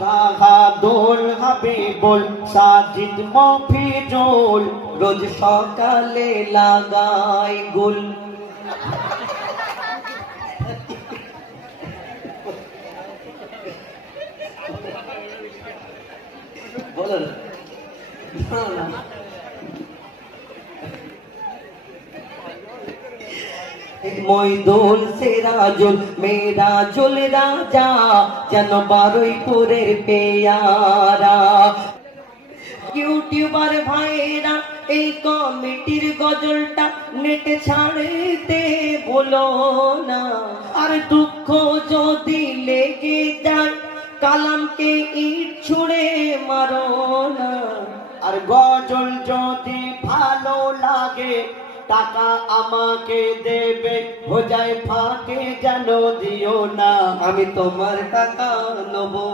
শাহাদুল হাবিবুল সাজিদ মফিজুল রোজ সকালে লাগাই গুল। বলেন মইদুল সিরাজুল মেরাজুল রাজা যেন বারুইপুরের পেয়ারা। ইউটিউবার ভাইরা এই কমিটির গজলটা নেটে ছাড়তে ভুলো না। আর দুঃখ যদি লেগে যায় কালামকে ইট ছুঁড়ে মারো না। আর গজল যদি ভালো লাগে টাকা আমাকে দেবে, হো যায় ফাঁকে যেন দিও না। আমি তোমার টাকা নেবো।